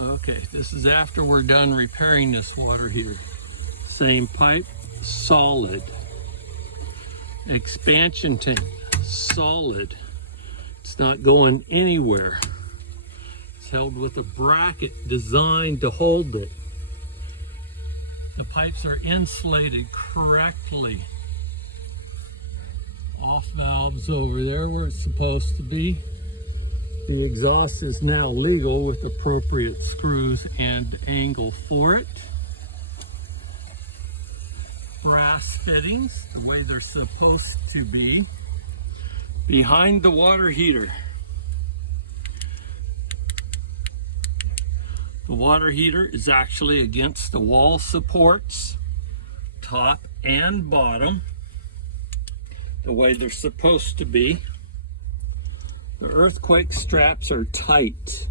Okay, this is after we're done repairing this water heater. Same pipe, solid. Expansion tank, solid. It's not going anywhere. It's held with a bracket designed to hold it. The pipes are insulated correctly. Off valves over there where it's supposed to be. The exhaust is now legal with appropriate screws and angle for it. Brass fittings, the way they're supposed to be. Behind the water heater. The water heater is actually against the wall supports, top and bottom, the way they're supposed to be. The earthquake straps are tight,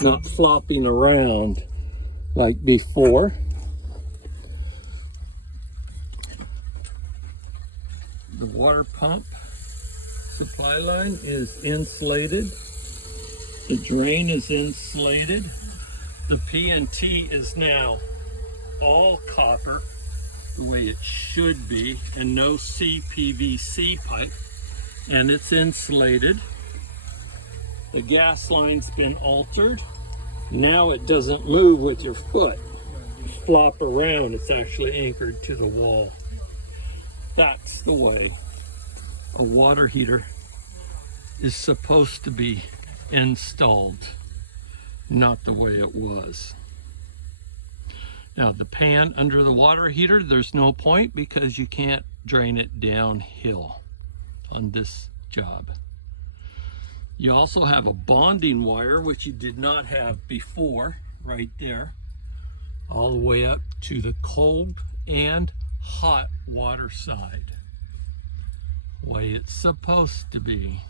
not flopping around like before. The water pump supply line is insulated. The drain is insulated. The PNT is now all copper, the way it should be, and no CPVC pipe, and it's insulated. The gas line's been altered. Now it doesn't move with your foot. You flop around, it's actually anchored to the wall. That's the way a water heater is supposed to be installed, not the way it was. Now the pan under the water heater, there's no point because you can't drain it downhill on this job. You also have a bonding wire, which you did not have before, right there, all the way up to the cold and hot water side, way it's supposed to be.